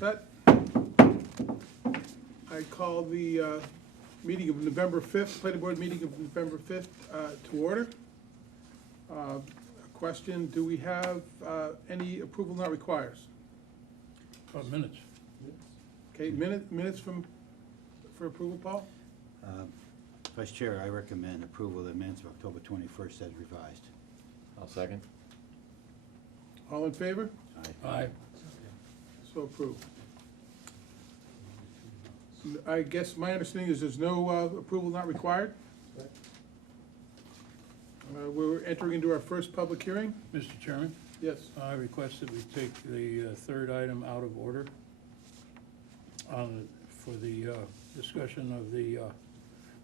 set. I call the meeting of November 5th, planning board meeting of November 5th to order. A question, do we have any approval not requires? Minutes. Okay, minutes for approval, Paul? Vice Chair, I recommend approval of the minutes of October 21st as revised. I'll second. All in favor? Aye. So approved. I guess my understanding is there's no approval not required? We're entering into our first public hearing? Mr. Chairman, Yes. I request that we take the third item out of order for the discussion of the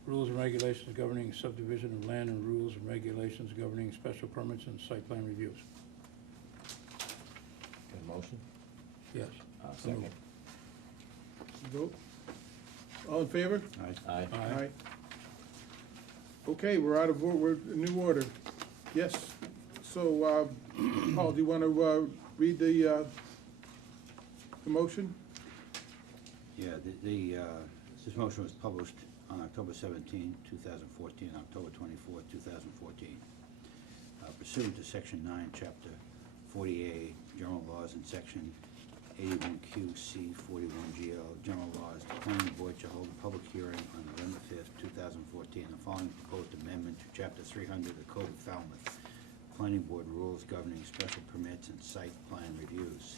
rules and regulations governing subdivision of land and rules and regulations governing special permits and site plan reviews. Got a motion? Yes. Second. Vote. All in favor? Aye. Aye. Okay, we're out of order, we're in new order. Yes, so, Paul, do you want to read the motion? Yeah, this motion was published on October 17, 2014, October 24, 2014. Pursuant to Section 9, Chapter 40A, General Laws, and Section 81QC 41GL, General Laws, the planning board shall hold a public hearing on November 5th, 2014, the following proposed amendment to Chapter 300 of the Code of Falmouth, planning board rules governing special permits and site plan reviews,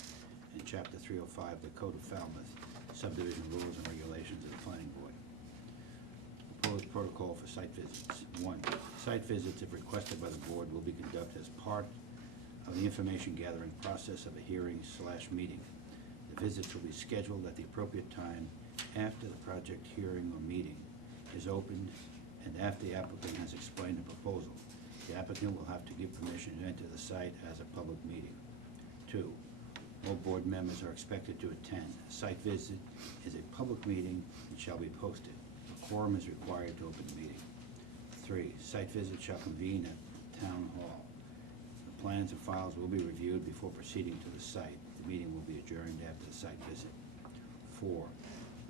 and Chapter 305 of the Code of Falmouth, subdivision rules and regulations of the planning board. Proposed protocol for site visits. 1. Site visits, if requested by the board, will be conducted as part of the information gathering process of a hearing/meeting. The visits will be scheduled at the appropriate time after the project hearing or meeting is opened and after the applicant has explained the proposal. The applicant will have to give permission to enter the site as a public meeting. 2. All board members are expected to attend. A site visit is a public meeting and shall be posted. A quorum is required to open the meeting. 3. Site visit shall convene at Town Hall. The plans and files will be reviewed before proceeding to the site. The meeting will be adjourned after the site visit. 4.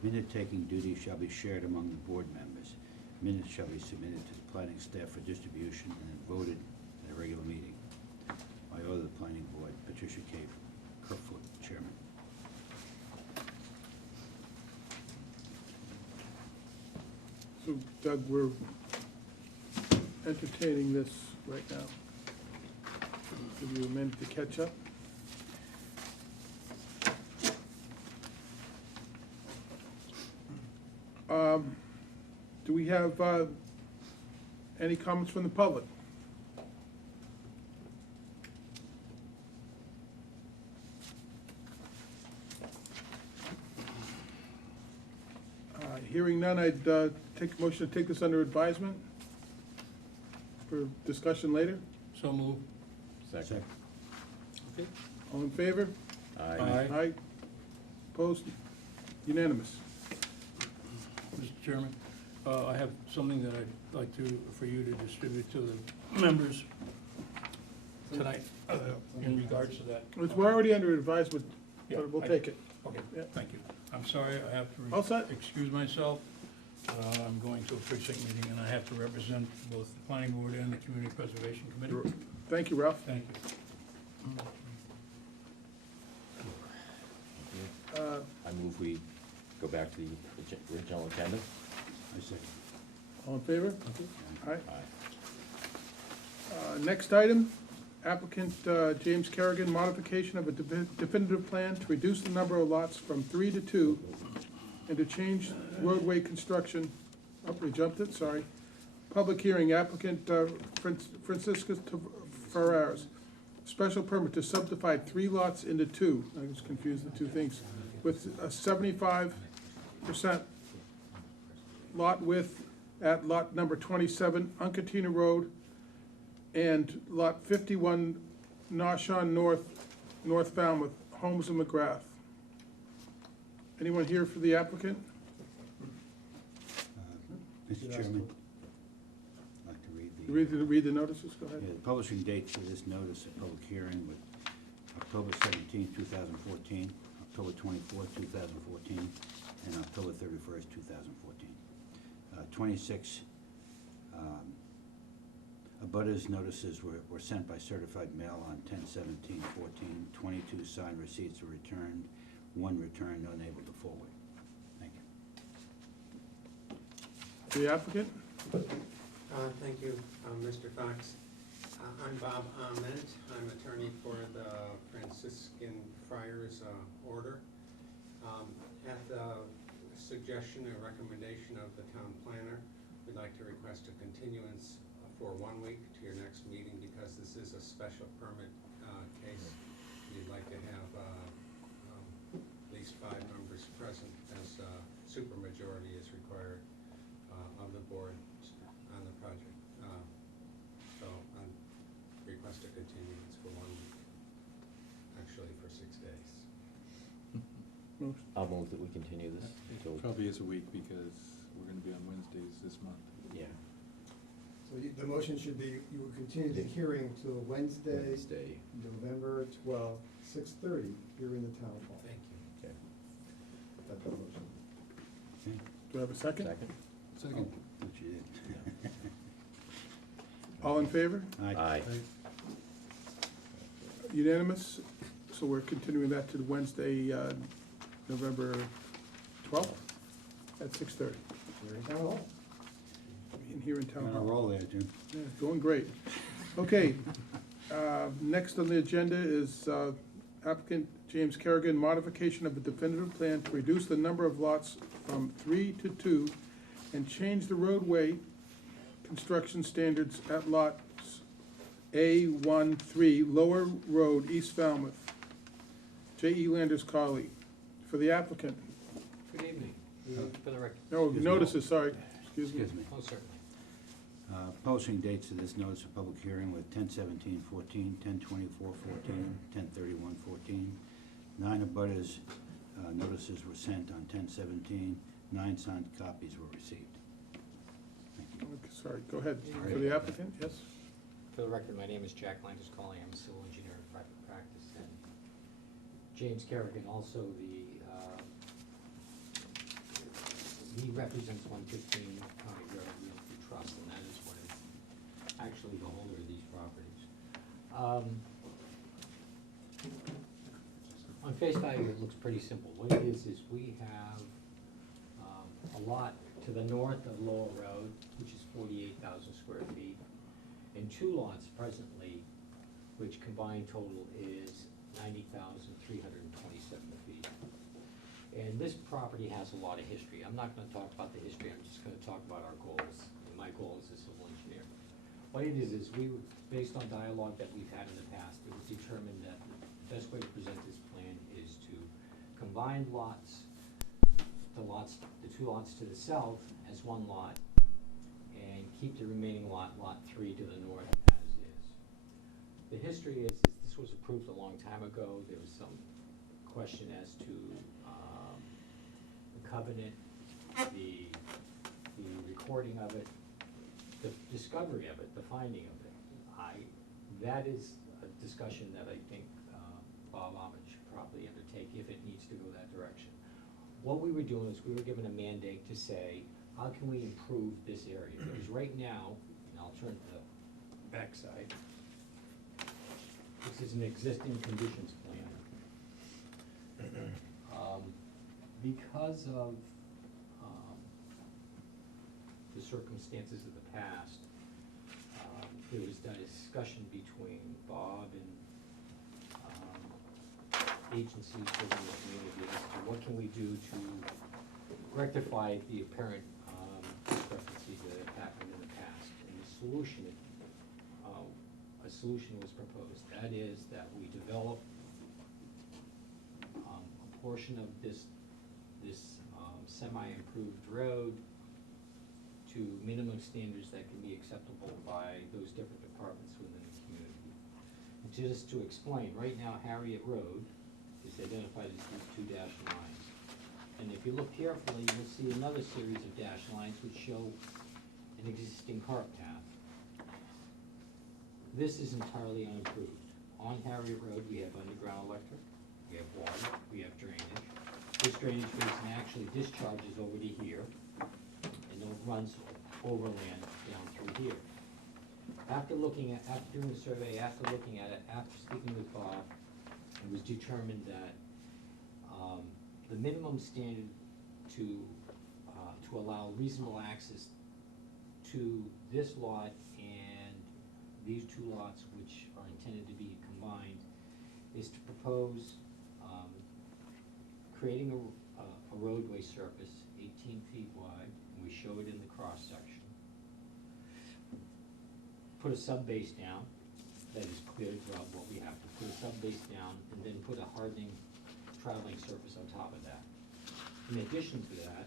Minute-taking duties shall be shared among the board members. Minutes shall be submitted to the planning staff for distribution and then voted at a regular meeting. By order of the planning board, Patricia K. Kerfoot, Chairman. So Doug, we're entertaining this right now. Give you a minute to catch up. Do we have any comments from the public? Hearing none, I'd take a motion to take this under advisement for discussion later. So move. Second. Okay. All in favor? Aye. Aye. Opposed? Unanimous. Mr. Chairman, I have something that I'd like for you to distribute to the members tonight in regards to that. We're already under advisement, Yeah, but we'll I- take it. Okay, Yeah. thank you. I'm sorry, I have All set? to excuse myself. I'm going to a precinct meeting, and I have to represent both the planning board and the community preservation committee. Thank you, Ralph. Thank you. I move we go back to the original agenda. I second. All in favor? Aye. Aye. Next item, applicant James Kerrigan, modification of a definitive plan to reduce the number of lots from 3 to 2 and to change roadway construction. Oh, we jumped it, sorry. Public hearing, applicant Francisco Ferraris. Special permit to subdivide 3 lots into 2. I was confused the 2 things. With a 75% lot width at lot number 27, Uncatina Road, and lot 51, Noshawn North Falmouth, Holmes and McGrath. Anyone here for the applicant? Mr. Chairman, I'd like to read the... Read the notices, go Yeah, ahead. the publishing date for this notice of public hearing was October 17, 2014, October 24th, 2014, and October 31st, 2014. 26 abutters notices were sent by certified mail on 10/17/14. 22 signed receipts were returned, 1 returned, unable to forward. Thank you. The applicant? Thank you, Mr. Fox. I'm Bob Ament. I'm attorney for the Franciscan Friars Order. At the suggestion and recommendation of the town planner, we'd like to request a continuance for 1 week to your next meeting because this is a special permit case. We'd like to have at least 5 members present as supermajority is required of the board on the project. So request a continuance for 1 week, actually for 6 days. Motion. I'll move that we continue this until, Probably is a week because we're gonna be on Wednesdays this month. yeah, So the motion should be, you will continue the hearing till Wednesday, Wednesday. November 12th, 6:30, here in the town hall. Thank you. Okay. That's the motion. Okay. Do I have a second? Second? Second. Oh, what you did. All in favor? Aye. Unanimous? So we're continuing that to Wednesday, November 12th at 6:30. Here in town hall. In here in Town On a Hall. roll there, Jim. Yeah, going great. Okay, next on the agenda is applicant James Kerrigan, modification of a definitive plan to reduce the number of lots from 3 to 2 and change the roadway construction standards at lots A13, Lower Road, East Falmouth. J.E. Landers Colley, for the applicant. Good evening. For the record. No, Excuse me. notices, sorry, excuse me. Excuse me. Oh, certainly. Posting dates of this notice of public hearing with 10/17/14, 10/24/14, 10/31/14. 9 abutters notices were sent on 10/17. 9 signed copies were received. Thank you. Okay, sorry, go ahead, Sorry. for the applicant, yes? For the record, my name is Jack Landers Colley. I'm a civil engineer in private practice. And James Kerrigan, also he represents 115 County Road Realty Trust, and that is what is actually the holder of these properties. On face value, it looks pretty simple. What it is we have a lot to the north of Lowell Road, which is 48,000 square feet, and 2 lots presently, which combined total is 90,327 feet. And this property has a lot of history. I'm not gonna talk about the history, I'm just gonna talk about our goals. And my goal as a civil engineer. What it is based on dialogue that we've had in the past, it was determined that the best way to present this plan is to combine lots, the 2 lots to the south as 1 lot, and keep the remaining lot, lot 3 to the north as is. The history is this was approved a long time ago. There was some question as to the covenant, the recording of it, the discovery of it, the finding of it. That is a discussion that I think Bob Ament should probably undertake if it needs to go that direction. What we were doing is we were given a mandate to say, how can we improve this area? Because right now, and I'll turn to the backside, this is an existing conditions plan. Because of the circumstances of the past, there was a discussion between Bob and agencies within the community as to what can we do to rectify the apparent discrepancies that have happened in the past. And the solution, a solution was proposed. That is that we develop a portion of this semi-improved road to minimum standards that can be acceptable by those different departments within the community. And just to explain, right now Harriet Road is identified as these 2 dashed lines. And if you look carefully, you'll see another series of dashed lines which show an existing cart path. This is entirely unimproved. On Harriet Road, we have underground electric. we have water, we have drainage. This drainage basin actually discharges over to here, and then runs overland down through here. After doing the survey, after looking at it, after speaking with Bob, it was determined that, the minimum standard to allow reasonable access to this lot and these two lots, which are intended to be combined, is to propose, creating a roadway surface 18 feet wide, and we show it in the cross-section. Put a sub-base down, that is clear throughout what we have to, put a sub-base down, and then put a hardening traveling surface on top of that. In addition to that,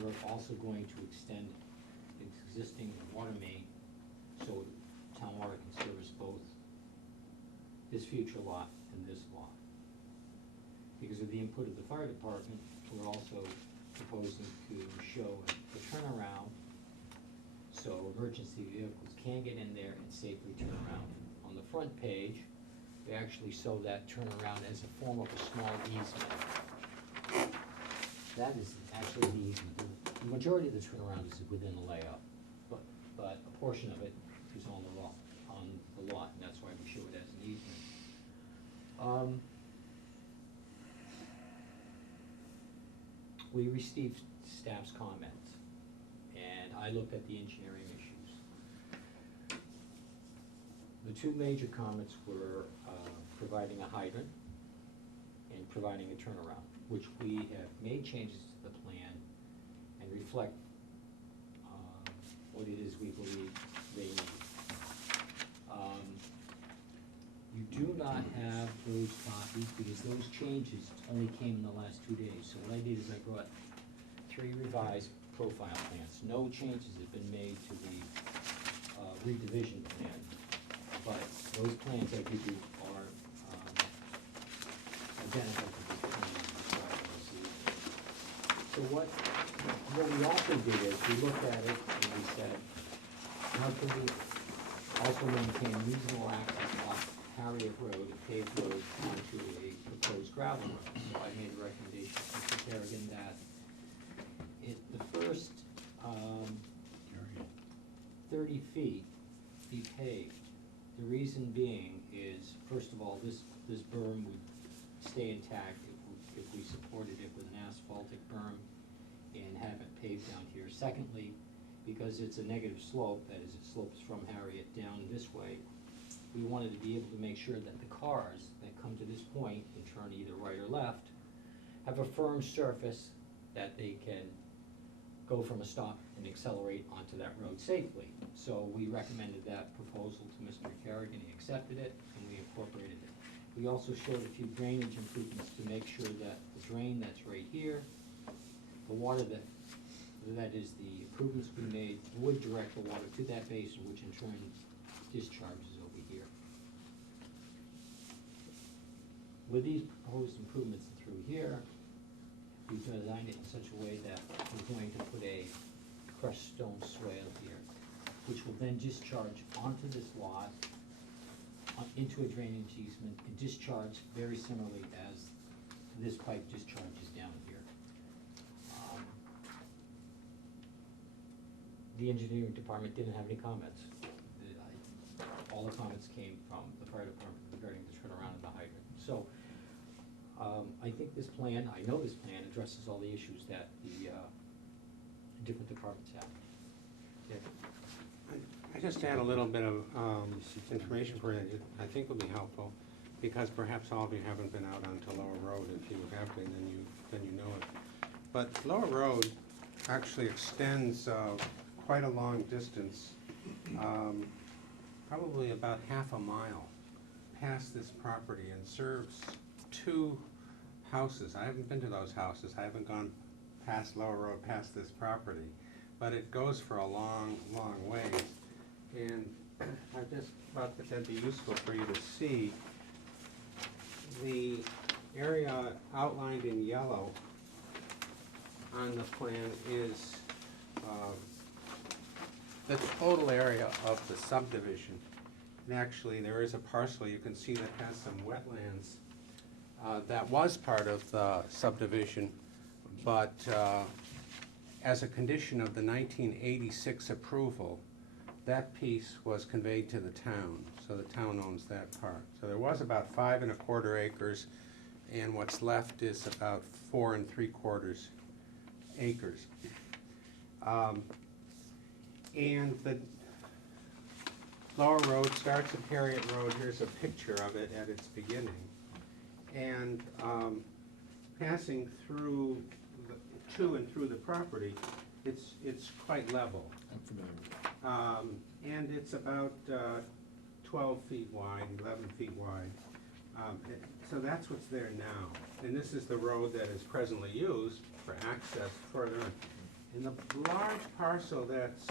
we're also going to extend existing water main so town water can service both this future lot and this lot. Because of the input of the fire department, we're also proposing to show a turnaround so emergency vehicles can get in there and safely turn around. On the front page, we actually show that turnaround as a form of a small easement. That is actually the easement. The majority of the turnaround is within the layout, but a portion of it is on the lot, and that's why we show it as an easement. We received staff's comments, and I looked at the engineering issues. The two major comments were providing a hydrant and providing a turnaround, which we have made changes to the plan and reflect what it is we believe they need. You do not have those copies because those changes only came in the last 2 days. So what I did is I brought 3 revised profile plans. No changes have been made to the redivision plan, but those plans I give you are identical to this plan. So what we also did is we looked at it and we said, how can we also maintain reasonable access off Harriet Road, a paved road, onto a proposed gravel road? So I made a recommendation to Mr. Kerrigan that the first 30 feet be paved. The reason being is, first of all, this berm would stay intact if we supported it with an asphaltic berm and have it paved down here. Secondly, because it's a negative slope, that is, it slopes from Harriet down this way, we wanted to be able to make sure that the cars that come to this point and turn either right or left have a firm surface that they can go from a stop and accelerate onto that road safely. So we recommended that proposal to Mr. Kerrigan, he accepted it, and we incorporated it. We also showed a few drainage improvements to make sure that the drain that's right here, the water that is the improvements we made would direct the water to that basin, which in turn discharges over here. With these proposed improvements through here, we designed it in such a way that we're going to put a crushed stone swale here, which will then discharge onto this lot, into a drainage easement, and discharge very similarly as this pipe discharges down here. The engineering department didn't have any comments. All the comments came from the fire department regarding the turnaround of the hydrant. So, I think this plan, I know this plan addresses all the issues that the different departments have. Yeah. I just add a little bit of information for you, I think would be helpful, because perhaps all of you haven't been out onto Lower Road. If you have been, then you know it. But Lower Road actually extends quite a long distance, probably about half a mile past this property, and serves 2 houses. I haven't been to those houses. I haven't gone past Lower Road, past this property, but it goes for a long, long ways. And I just thought that that'd be useful for you to see. The area outlined in yellow on the plan is the total area of the subdivision. And actually, there is a parcel you can see that has some wetlands that was part of the subdivision, but as a condition of the 1986 approval, that piece was conveyed to the town, so the town owns that part. So there was about 5 1/4 acres, and what's left is about 4 3/4 acres. And the Lower Road starts at Harriet Road. Here's a picture of it at its beginning. And passing through to and through the property, it's quite level. I'm familiar with it. And it's about 12 feet wide, 11 feet wide. So that's what's there now. And this is the road that is presently used for access further in. And the large parcel that's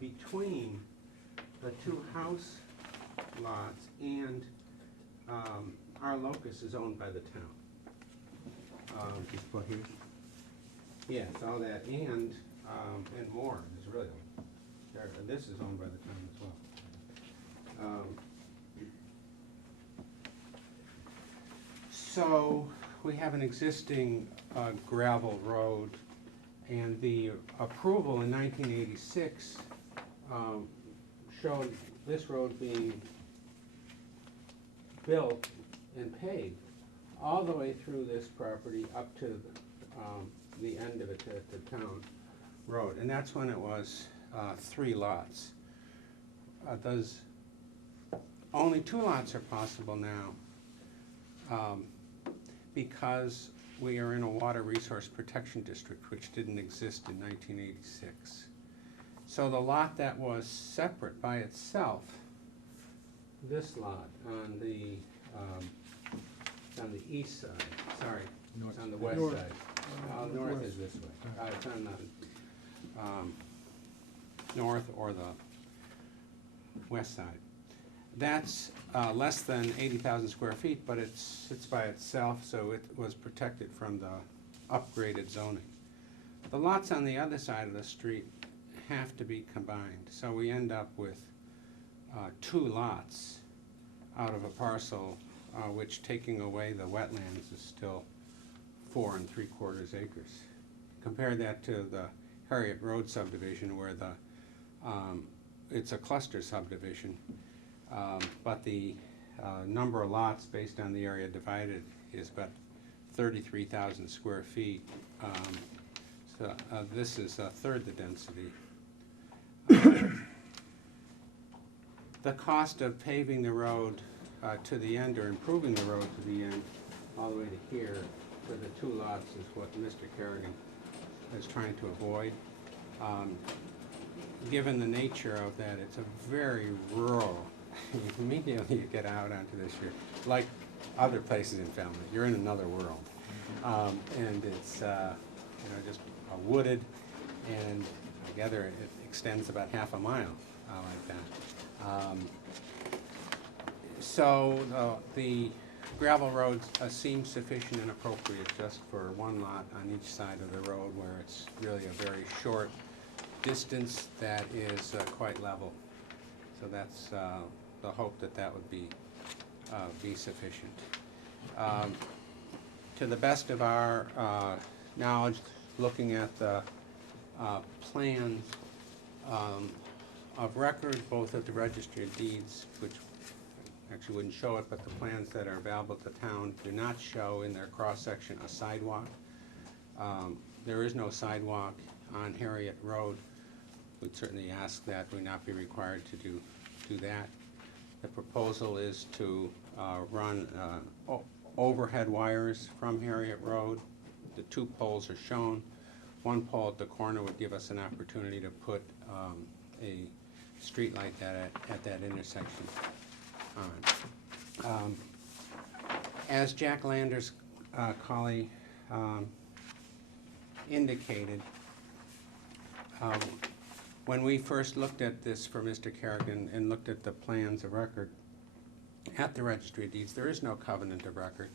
between the 2 house lots and our locus is owned by the town. This part here? Yes, all that and more is really, there, this is owned by the town as well. So we have an existing gravel road, and the approval in 1986 showed this road being built and paved all the way through this property up to the end of it, at the town road. And that's when it was 3 lots. Only 2 lots are possible now because we are in a water resource protection district, which didn't exist in 1986. So the lot that was separate by itself, this lot on the east side, sorry, North. on the west North. side. North is this way. It's on the north or the west side. That's less than 80,000 square feet, but it sits by itself, so it was protected from the upgraded zoning. The lots on the other side of the street have to be combined, so we end up with 2 lots out of a parcel, which, taking away the wetlands, is still 4 3/4 acres. Compare that to the Harriet Road subdivision, where it's a cluster subdivision, but the number of lots based on the area divided is about 33,000 square feet. So this is a third the density. The cost of paving the road to the end, or improving the road to the end, all the way to here, for the 2 lots, is what Mr. Kerrigan is trying to avoid. Given the nature of that, it's a very rural, immediately you get out onto this, you're like other places in Falmouth, you're in another world. And it's just wooded, and together it extends about half a mile like that. So the gravel roads seem sufficient and appropriate just for 1 lot on each side of the road, where it's really a very short distance that is quite level. So that's the hope that that would be sufficient. To the best of our knowledge, looking at the plans of record, both at the Registry of Deeds, which actually wouldn't show it, but the plans that are available to town do not show in their cross-section a sidewalk. There is no sidewalk on Harriet Road. We'd certainly ask that we not be required to do that. The proposal is to run overhead wires from Harriet Road. The 2 poles are shown. 1 pole at the corner would give us an opportunity to put a street light at that intersection on. As Jack Landers' colleague indicated, when we first looked at this for Mr. Kerrigan and looked at the plans of record at the Registry of Deeds, there is no covenant of record.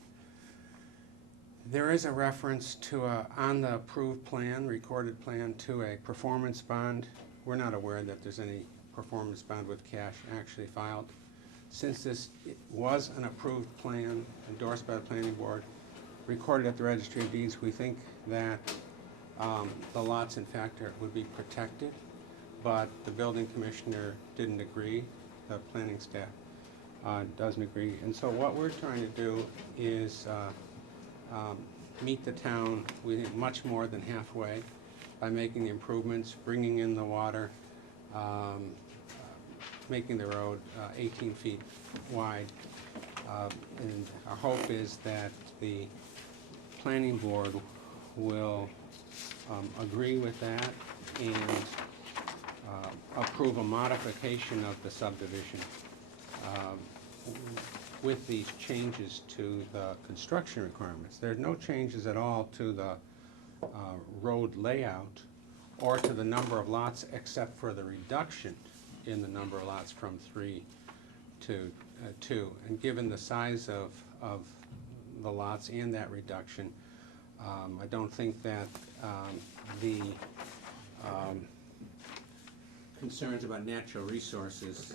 There is a reference to on the approved plan, recorded plan, to a performance bond. We're not aware that there's any performance bond with cash actually filed. Since this was an approved plan endorsed by the planning board, recorded at the registry of deeds, we think that the lots in fact would be protected, but the building commissioner didn't agree, the planning staff doesn't agree. And so what we're trying to do is meet the town, we think, much more than halfway by making the improvements, bringing in the water, making the road 18 feet wide. And our hope is that the planning board will agree with that and approve a modification of the subdivision with these changes to the construction requirements. There are no changes at all to the road layout or to the number of lots, except for the reduction in the number of lots from 3 to 2. And given the size of the lots and that reduction, I don't think that the concerns about natural resources,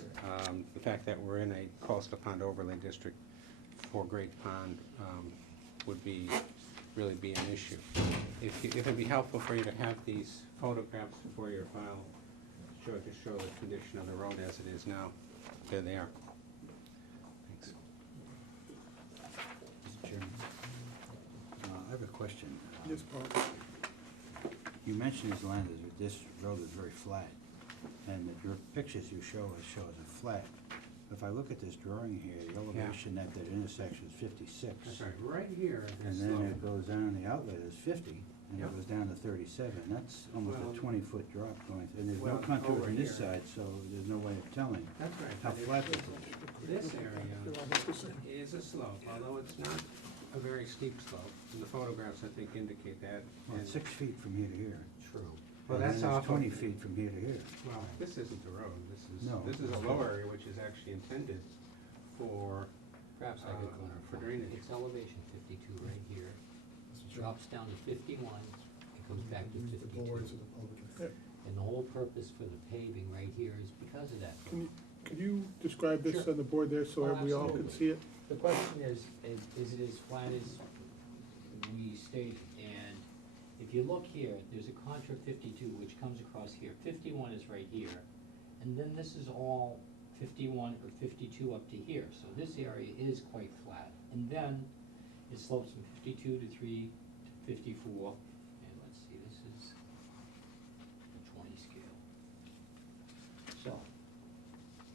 the fact that we're in a coastal pond overlay district for Great Pond would really be an issue. If it'd be helpful for you to have these photographs for your file, to show the condition of the road as it is now. There they are. Thanks. Mr. Chairman, I have a question. Yes, Paul. You mentioned this road is very flat, and your pictures you show it flat. If I look at this drawing here, the elevation at that intersection is 56. That's right, right here. And then it goes down, the outlet is 50, and Yep. it goes down to 37. That's almost Well, a 20-foot drop going, and there's well, no contour over on this here. side, so there's no way of telling That's right. how but it- flat this is. This area is a slope, although it's not a very steep slope. And the photographs, I think, indicate that. Well, it's 6 feet from here to here. True. Well, And that's then it's off of- 20 feet from here to here. Well, this isn't the road. No. This is a low area which is actually intended for, Perhaps I could for clarify. drainage. It's elevation 52 right here, drops down to 51, it comes back to The boards 52. of the public. Yeah. And the whole purpose for the paving right here is because of that. Could you describe this Sure. on the board there so Oh, we all can absolutely. see it? The question is it as flat as we stated? And if you look here, there's a contour 52 which comes across here. 51 is right here. And then this is all 51 or 52 up to here. So this area is quite flat. And then it slopes from 52 to 3 to 54. And let's see, this is a 20 scale. So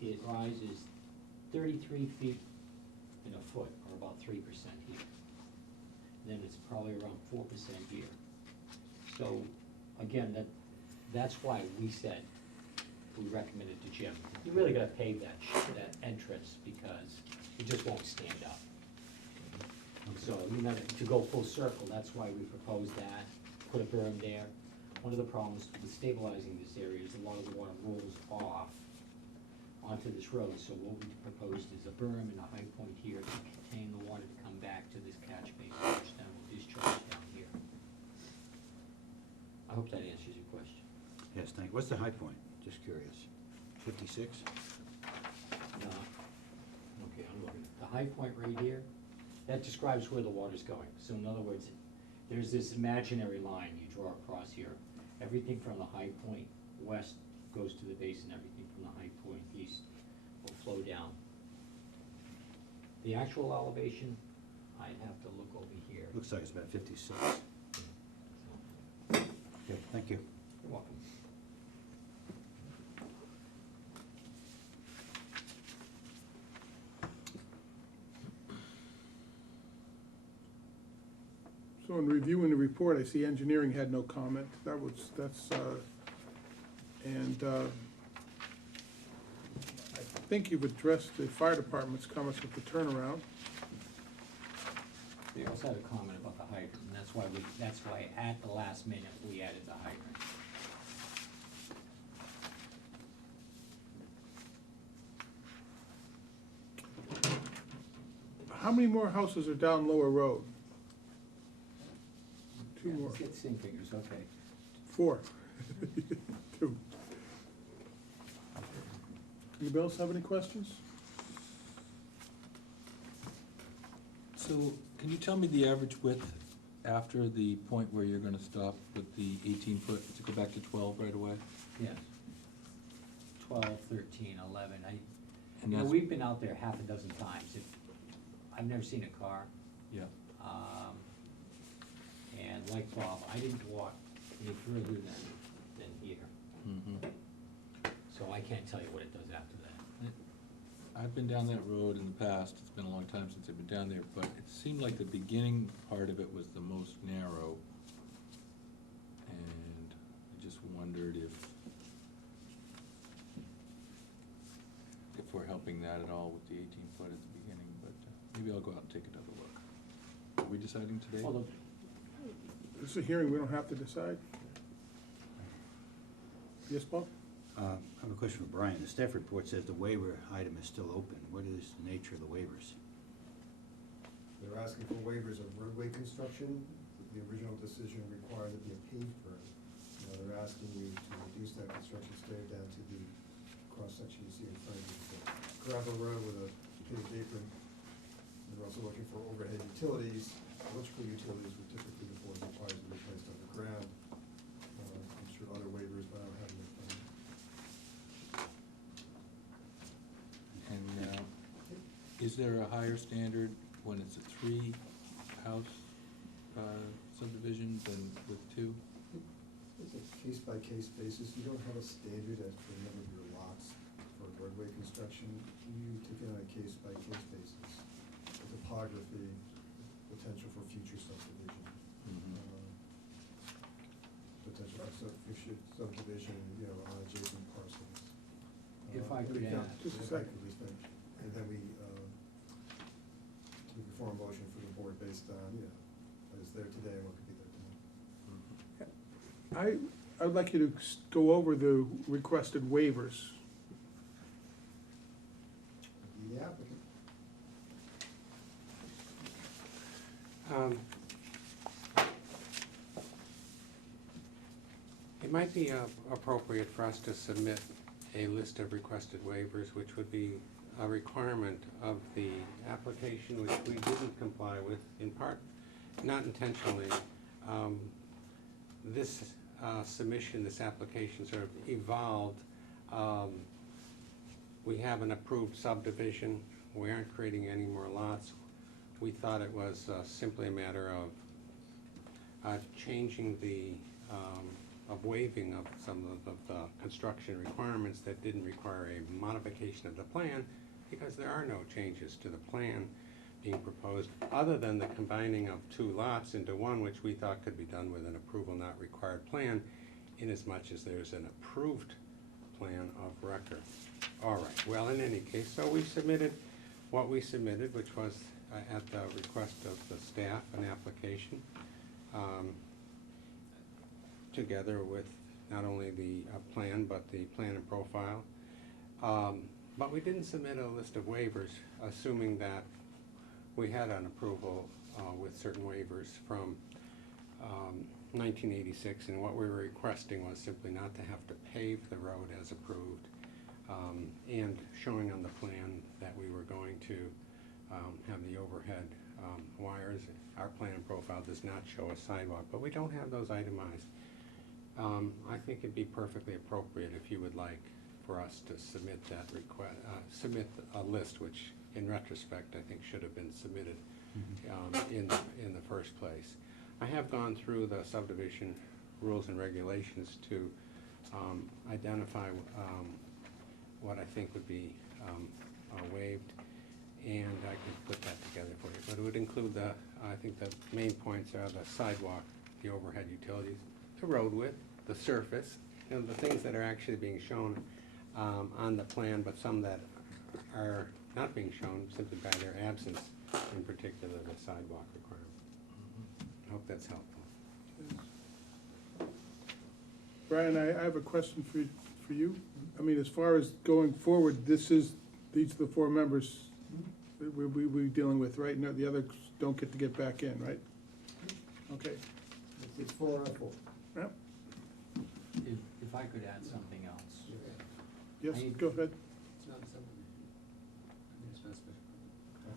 it rises 33 feet in a foot, or about 3% here. Then it's probably around 4% here. So, again, that's why we said, we recommended to Jim, you really gotta pave that entrance, because it just won't stand up. So, you know, to go full circle, that's why we proposed that, put a berm there. One of the problems with stabilizing this area is a lot of the water rolls off onto this road, so what we proposed is a berm and a high point here to contain the water to come back to this catch basin, which then will discharge down here. I hope that answers your question. Yes, thank you. What's the high point? Just curious. 56? Okay, I'm looking. The high point right here, that describes where the water's going. So in other words, there's this imaginary line you draw across here. Everything from the high point west goes to the basin, everything from the high point east will flow down. The actual elevation, I'd have to look over here. Looks like it's about 56. So, Okay, thank you. you're welcome. So in reviewing the report, I see engineering had no comment. And I think you've addressed the fire department's comments with the turnaround. They also had a comment about the hydrant, and that's why at the last minute, we added the hydrant. How many more houses are down Lower Road? Two Yeah, more. Let's get the same figures, okay. 4. 2. Anybody else have any questions? So, can you tell me the average width after the point where you're gonna stop with the 18-foot, to go back to 12 right away? Yes. 12, 13, 11, And you know, that's- we've been out there half a dozen times. I've never seen a car. Yeah. And like Bob, I didn't walk any further than here, Mhm. so I can't tell you what it does after that. I've been down that road in the past, it's been a long time since I've been down there, but it seemed like the beginning part of it was the most narrow. And I just wondered if we're helping that at all with the 18-foot at the beginning, but maybe I'll go out and take another look. Are we deciding today? Well, This is a hearing, we don't have to decide. Yes, Bob? I have a question for Brian. The staff report says the waiver item is still open. What is the nature of the waivers? They're asking for waivers of roadway construction. The original decision required it be a paved road. Now they're asking you to reduce that construction standard down to the cross-section you see in front of you. It's a gravel road with a paved apron. They're also looking for overhead utilities, electrical utilities, which typically the board requires to be placed underground. I'm sure other waivers, but I don't have them in front of me. And is there a higher standard when it's a three-house subdivision than with two? It's a case-by-case basis. You don't have a standard as for the number of your lots for roadway construction. You take it on a case-by-case basis. The topography, potential for future subdivision. Potential for future subdivision, you know, on adjacent parcels. If I could Yeah, add- Just a if I second. could just finish. And then we perform a motion for the board based on, you know, what is there today and what could be there tomorrow. I would like you to go over the requested waivers. The applicant. It might be appropriate for us to submit a list of requested waivers, which would be a requirement of the application, which we didn't comply with, in part, not intentionally. This submission, this application sort of evolved. We have an approved subdivision. We aren't creating any more lots. We thought it was simply a matter of changing the, of waiving of some of the construction requirements that didn't require a modification of the plan, because there are no changes to the plan being proposed, other than the combining of two lots into one, which we thought could be done with an approval not required plan, inasmuch as there's an approved plan of record. All right, well, in any case, so we submitted what we submitted, which was at the request of the staff, an application, together with not only the plan, but the plan and profile. But we didn't submit a list of waivers, assuming that we had an approval with certain waivers from 1986, and what we were requesting was simply not to have to pave the road as approved, and showing on the plan that we were going to have the overhead wires. Our plan and profile does not show a sidewalk, but we don't have those itemized. I think it'd be perfectly appropriate if you would like for us to submit that request, submit a list, which in retrospect I think should have been submitted in the first place. I have gone through the subdivision rules and regulations to identify what I think would be waived, and I could put that together for you. But it would include the, I think the main points are the sidewalk, the overhead utilities, the road width, the surface, and the things that are actually being shown on the plan, but some that are not being shown simply by their absence, in particular the sidewalk requirement. I hope that's helpful. Brian, I have a question for you. I mean, as far as going forward, these are the four members that we're dealing with, right? No, the others don't get to get back in, right? Okay. It's 4 out of 4. Yep. If I could add something else. Yes, go ahead.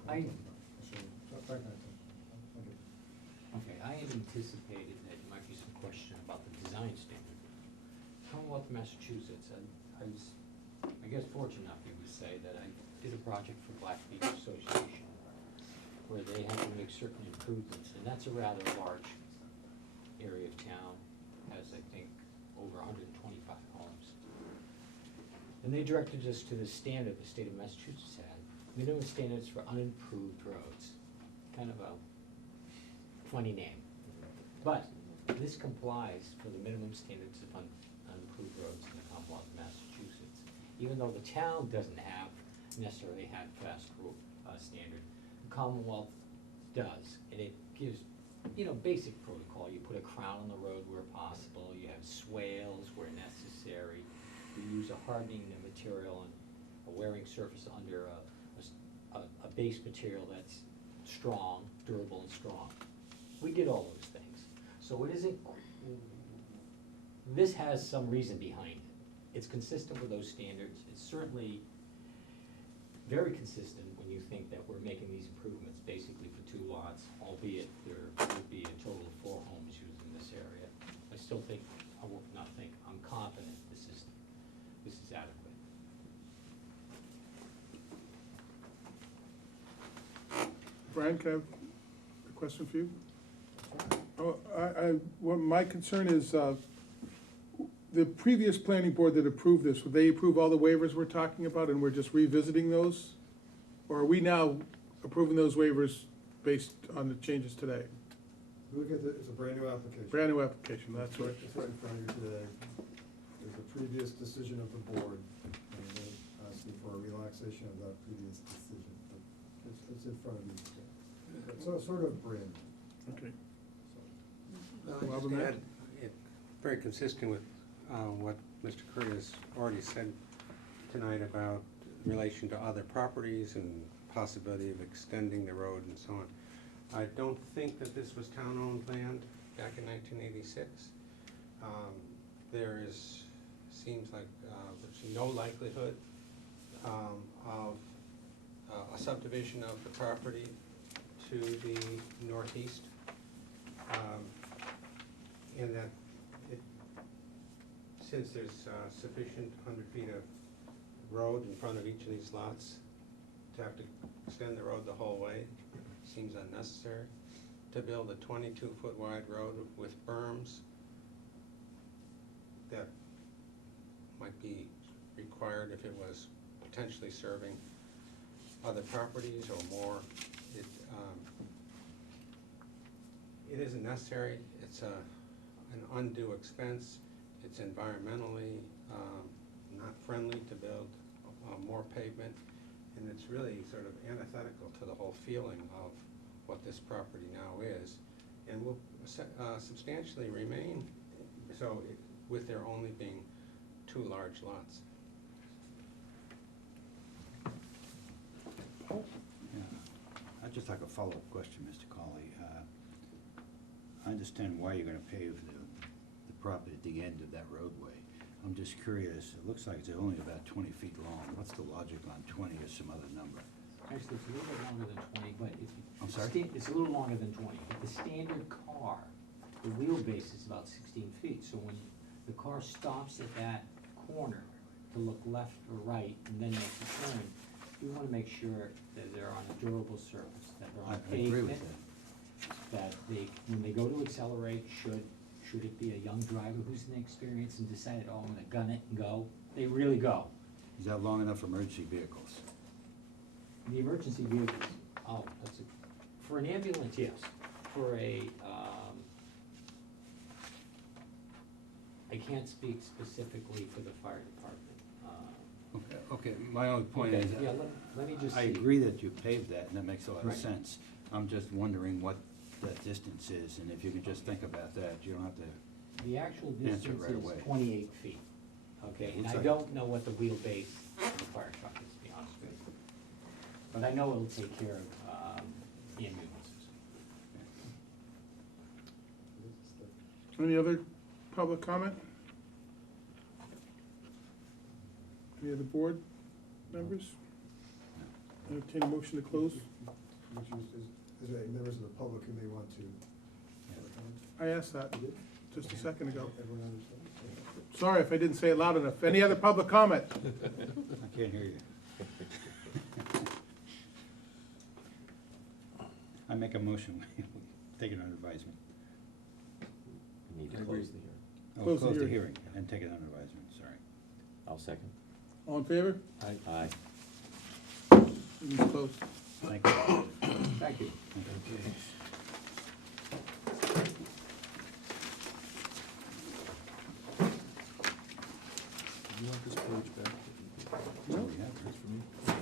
I, Frank, I'll get it. Okay, I had anticipated that there might be some question about the design standard. Commonwealth of Massachusetts, I was, I guess fortunate enough, you would say, that I did a project for Black Beach Association, where they had to make certain improvements, and that's a rather large area of town, has, I think, over 125 homes. And they directed us to the standard the state of Massachusetts had, minimum standards for unimproved roads. Kind of a funny name. But this complies for the minimum standards of unimproved roads in the Commonwealth of Massachusetts. Even though the town doesn't have necessarily had fast rule standard, the Commonwealth does, and it gives, you know, basic protocol. You put a crown on the road where possible, you have swales where necessary, you use a hardening material and a wearing surface under a base material that's strong, durable and strong. We did all those things. So it isn't, this has some reason behind it. It's consistent with those standards. It's certainly very consistent when you think that we're making these improvements basically for 2 lots, albeit there would be a total of 4 homes used in this area. I still think, I will not think, I'm confident this is adequate. Brian, can I have a question for you? Well, my concern is, the previous planning board that approved this, would they approve all the waivers we're talking about and we're just revisiting those? Or are we now approving those waivers based on the changes today? Look at it's a brand new application. Brand new application, that's right. It's right in front of you today. There's a previous decision of the board, and they're asking for a relaxation of that previous decision. But it's in front of you today. It's sort of brand new. Okay. Well, Bob just and to Matt? add, very consistent with what Mr. Curry has already said tonight about relation to other properties and possibility of extending the road and so on. I don't think that this was town-owned land back in 1986. There seems like there's no likelihood of a subdivision of the property to the northeast. And that since there's sufficient 100 feet of road in front of each of these lots, to have to extend the road the whole way seems unnecessary. To build a 22-foot wide road with berms that might be required if it was potentially serving other properties or more, it isn't necessary. It's an undue expense. It's environmentally not friendly to build more pavement, and it's really sort of antithetical to the whole feeling of what this property now is, and will substantially remain so with there only being 2 large lots. Yeah. I'd just like a follow-up question, Mr. Colley. I understand why you're gonna pave the property at the end of that roadway. I'm just curious, it looks like it's only about 20 feet long. What's the logic on 20 or some other number? Actually, it's a little bit longer than 20, but if you. I'm sorry? It's a little longer than 20, but the standard car, the wheelbase is about 16 feet. So when the car stops at that corner to look left or right and then makes a turn, you wanna make sure that they're on a durable surface, that they're I on agree with pavement, that. that they, when they go to accelerate, should it be a young driver who's inexperienced and decided, oh, I'm gonna gun it and go, they really go. Is that long enough for emergency vehicles? The emergency vehicles, oh, that's a, for an ambulance, yes. For a, I can't speak specifically for the fire department. Okay, my only point is, Yeah, let me just see. I agree that you paved that, and that makes a lot of Right. sense. I'm just wondering what that distance is, and if you can just think about that, you don't have to, The actual Answer distance right away. is 28 feet, okay? And Looks I like- don't know what the wheelbase of the fire truck is, to be honest with you. But I know it'll take care of the ambulances. Any other public comment? Any other board members? Entertain a motion to close? Which is, Is there any members of the public who may want to? I asked that just a second ago. Everyone understand? Sorry if I didn't say it loud enough. Any other public comment? I can't hear you. I make a motion, we take it under advisement. We need I to agree. close the hearing. Oh, Close the close the hearing. hearing and take it under advisement, sorry. I'll second. All in favor? Aye. Meeting's closed. Thank you. Thank you. Do you want this page back? So we have That's for me?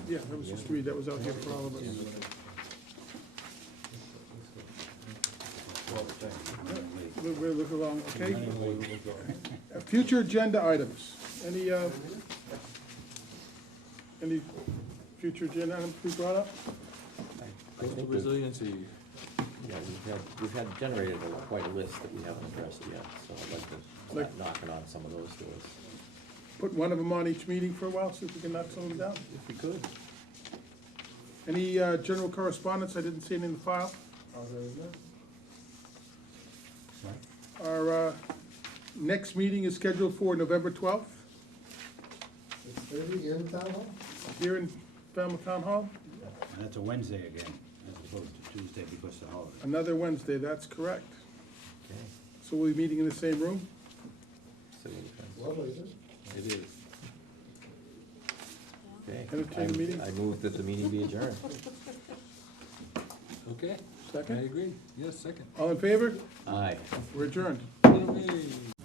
Yeah, that was just read, that was out here for all of us. We'll look along, okay? Future agenda items. Any future agenda items we brought up? I Coastal think we've- resiliency, Yeah, we've had generated quite a list that we haven't addressed yet, so I'd like to Like- start knocking on some of those doors. Put one of them on each meeting for a while, see if we can knock some of them down. If we could. Any general correspondence? I didn't see any in the file. Other than that, Our next meeting is scheduled for November 12th, 6:30 here in the town hall? here in Falmouth Town Hall. And that's a Wednesday again, as opposed to Tuesday because of the holiday. Another Wednesday, that's correct. Okay. So we'll be meeting in the same room. So we'll try- Lovely, isn't it? it is. Okay. Entertain the meeting. I move that the meeting be adjourned. Okay, I Second? agree, yes, second. All in favor? Aye. We're adjourned. Yay.